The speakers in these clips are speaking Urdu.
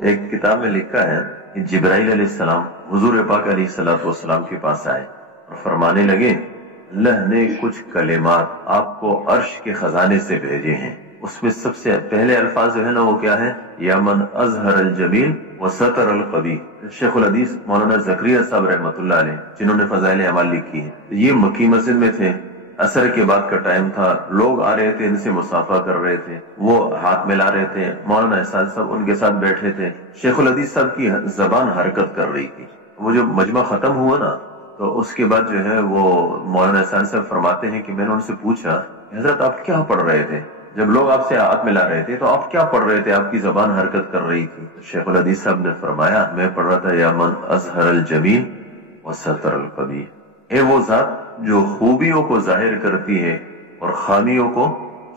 ایک کتاب میں لکھا ہے کہ جبرائیل علیہ السلام حضور پاک علیہ السلام کے پاس آئے اور فرمانے لگے اللہ نے کچھ کلمات آپ کو عرش کے خزانے سے بھیجے ہیں. اس میں سب سے پہلے الفاظ جو ہے نا وہ کیا ہے؟ یا من اظہر الجمیل وستر القبیح. شیخ الحدیث مولانا زکریا صاحب رحمۃ اللہ علیہ جنہوں نے فضائل اعمال لکھی ہے، یہ مکی مسجد میں تھے. عصر کے بعد کا ٹائم تھا، لوگ آ رہے تھے، ان سے مصافحہ کر رہے تھے، وہ ہاتھ ملا رہے تھے. مولانا احسان صاحب ان کے ساتھ بیٹھے تھے. شیخ الحدیث صاحب کی زبان حرکت کر رہی تھی. وہ جو مجمع ختم ہوا نا تو اس کے بعد جو ہے وہ مولانا احسان صاحب فرماتے ہیں کہ میں نے ان سے پوچھا حضرت آپ کیا پڑھ رہے تھے؟ جب لوگ آپ سے ہاتھ ملا رہے تھے تو آپ کیا پڑھ رہے تھے؟ آپ کی زبان حرکت کر رہی تھی. شیخ الحدیث صاحب نے فرمایا میں پڑھ رہا تھا یا من اظہر الجمیل وستر القبیح. اے وہ ذات جو خوبیوں کو ظاہر کرتی ہے اور خامیوں کو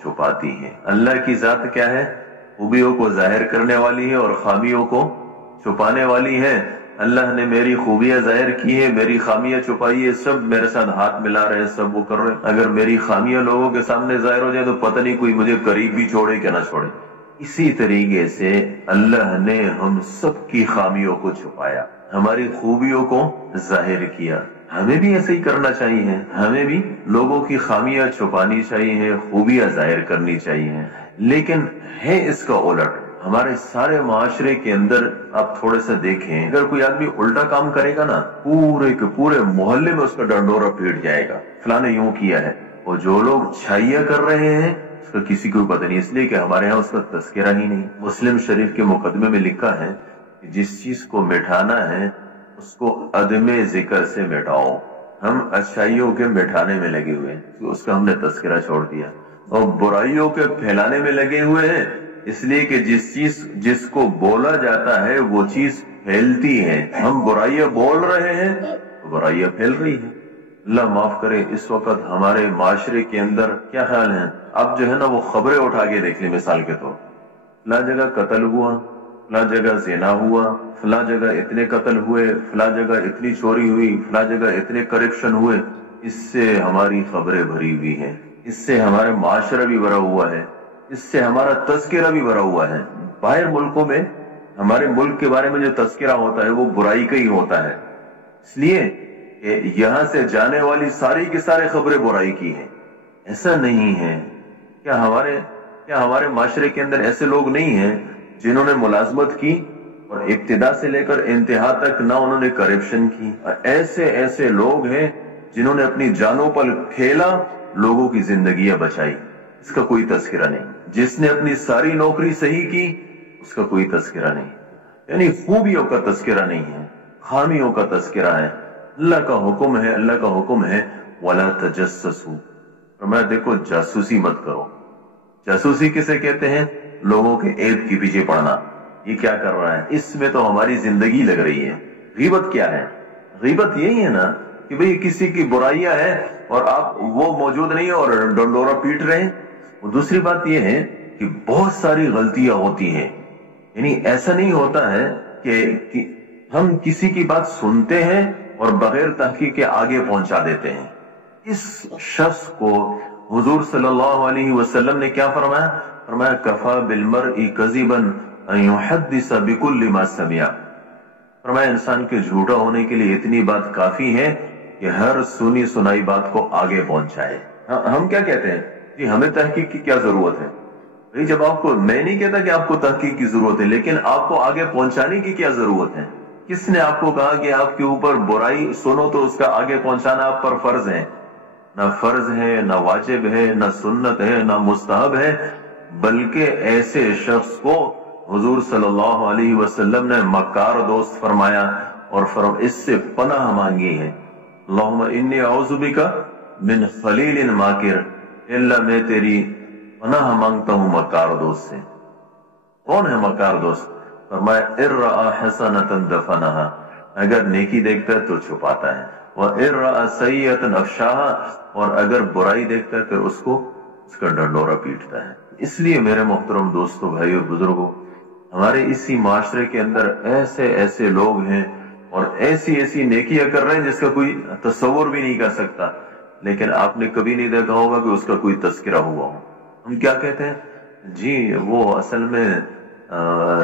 چھپاتی ہے. اللہ کی ذات کیا ہے؟ خوبیوں کو ظاہر کرنے والی ہے اور خامیوں کو چھپانے والی ہے. اللہ نے میری خوبیاں ظاہر کی ہے، میری خامیاں چھپائی ہے. سب میرے ساتھ ہاتھ ملا رہے ہیں، سب وہ کر رہے ہیں. اگر میری خامیاں لوگوں کے سامنے ظاہر ہو جائے تو پتہ نہیں کوئی مجھے قریب بھی چھوڑے کہ نہ چھوڑے. اسی طریقے سے اللہ نے ہم سب کی خامیوں کو چھپایا، ہماری خوبیوں کو ظاہر کیا. ہمیں بھی ایسے ہی کرنا چاہیے، ہمیں بھی لوگوں کی خامیاں چھپانی چاہیے، خوبیاں ظاہر کرنی چاہیے. لیکن ہے اس کا الٹ. ہمارے سارے معاشرے کے اندر آپ تھوڑے سا دیکھیں، اگر کوئی آدمی الٹا کام کرے گا نا پورے کے پورے محلے میں اس کا ڈنڈورا پیٹ جائے گا، فلاں نے یوں کیا ہے. اور جو لوگ چھائیاں کر رہے ہیں اس کا کسی کو پتہ نہیں، اس لیے کہ ہمارے ہاں اس کا تذکرہ ہی نہیں. مسلم شریف کے مقدمے میں لکھا ہے کہ جس چیز کو مٹھانا ہے اس کو عدم ذکر سے مٹاؤ. ہم اچھائیوں کے مٹھانے میں لگے ہوئے ہیں، اس کا ہم نے تذکرہ چھوڑ دیا. اور برائیوں کے پھیلانے میں لگے ہوئے ہیں، اس لیے کہ جس کو بولا جاتا ہے وہ چیز پھیلتی ہے. ہم برائیاں بول رہے ہیں تو برائیاں پھیل رہی ہیں. اللہ معاف کرے، اس وقت ہمارے معاشرے کے اندر کیا خیال ہے؟ اب جو ہے نا وہ خبریں اٹھا کے دیکھ لیں. مثال کے طور فلاں جگہ قتل ہوا، فلاں جگہ زنا ہوا، فلاں جگہ اتنے قتل ہوئے، فلاں جگہ اتنی چوری ہوئی، فلاں جگہ اتنے کرپشن ہوئے. اس سے ہماری خبریں بھری ہوئی ہیں، اس سے ہمارا معاشرہ بھی بھرا ہوا ہے، اس سے ہمارا تذکرہ بھی بھرا ہوا ہے. باہر ملکوں میں ہمارے ملک کے بارے میں جو تذکرہ ہوتا ہے وہ برائی کا ہی ہوتا ہے، اس لیے کہ یہاں سے جانے والی ساری کی ساری خبریں برائی کی ہیں. ایسا نہیں ہے. کیا ہمارے معاشرے کے اندر ایسے لوگ نہیں ہیں جنہوں نے ملازمت کی اور ابتدا سے لے کر انتہا تک نہ انہوں نے کرپشن کی؟ ایسے لوگ ہیں جنہوں نے اپنی جانوں پر کھیلا، لوگوں کی زندگیاں بچائی. اس کا کوئی تذکرہ نہیں. جس نے اپنی ساری نوکری صحیح کی اس کا کوئی تذکرہ نہیں. یعنی خوبیوں کا تذکرہ نہیں ہے، خامیوں کا تذکرہ ہے. اللہ کا حکم ہے، اللہ کا حکم ہے وَلَا تَجَسَّسُوا. فرمایا دیکھو جاسوسی مت کرو. جاسوسی کسے کہتے ہیں؟ لوگوں کے عیب کے پیچھے پڑنا. یہ کیا کر رہا ہے؟ اس میں تو ہماری زندگی لگ رہی ہے. غیبت کیا ہے؟ غیبت یہی ہے نا کہ بھئی کسی کی برائیاں ہیں اور آپ وہ موجود نہیں اور ڈنڈورا پیٹ رہے ہیں. اور دوسری بات یہ ہے کہ بہت ساری غلطیاں ہوتی ہیں. یعنی ایسا نہیں ہوتا ہے کہ ہم کسی کی بات سنتے ہیں اور بغیر تحقیق کے آگے پہنچا دیتے ہیں. اس شخص کو حضور صلی اللہ علیہ وسلم نے کیا فرمایا؟ فرمایا کفا بالمرء کذبا ان یحدث بکل ما سمع. فرمایا انسان کے جھوٹا ہونے کے لیے اتنی بات کافی ہے کہ ہر سنی سنائی بات کو آگے پہنچائے. ہم کیا کہتے ہیں کہ ہمیں تحقیق کی کیا ضرورت ہے؟ بھئی جب آپ کو، میں نہیں کہتا کہ آپ کو تحقیق کی ضرورت ہے، لیکن آپ کو آگے پہنچانے کی کیا ضرورت ہے؟ کس نے آپ کو کہا کہ آپ کے اوپر برائی سنو تو اس کا آگے پہنچانا آپ پر فرض ہے؟ نہ فرض ہے، نہ واجب ہے، نہ سنت ہے، نہ مستحب ہے. بلکہ ایسے شخص کو حضور صلی اللہ علیہ وسلم نے مکار دوست فرمایا اور اس سے پناہ مانگی ہے. اللہم انی اعوذ بک من خلیل ماکر. اللہ میں تیری پناہ مانگتا ہوں مکار دوست سے. کون ہے مکار دوست؟ فرمایا ان رأى حسنۃ دفنها. اگر نیکی دیکھتا ہے تو چھپاتا ہے. وَإِن رَأَى سَيِّئَةً أَفْشَاهَا. اور اگر برائی دیکھتا ہے پھر اس کا ڈنڈورا پیٹتا ہے. اس لیے میرے محترم دوستو، بھائی اور بزرگوں، ہمارے اسی معاشرے کے اندر ایسے لوگ ہیں اور ایسی نیکیاں کر رہے ہیں جس کا کوئی تصور بھی نہیں کر سکتا. لیکن آپ نے کبھی نہیں دیکھا ہوگا کہ اس کا کوئی تذکرہ ہوا ہو. ہم کیا کہتے ہیں؟ جی وہ اصل میں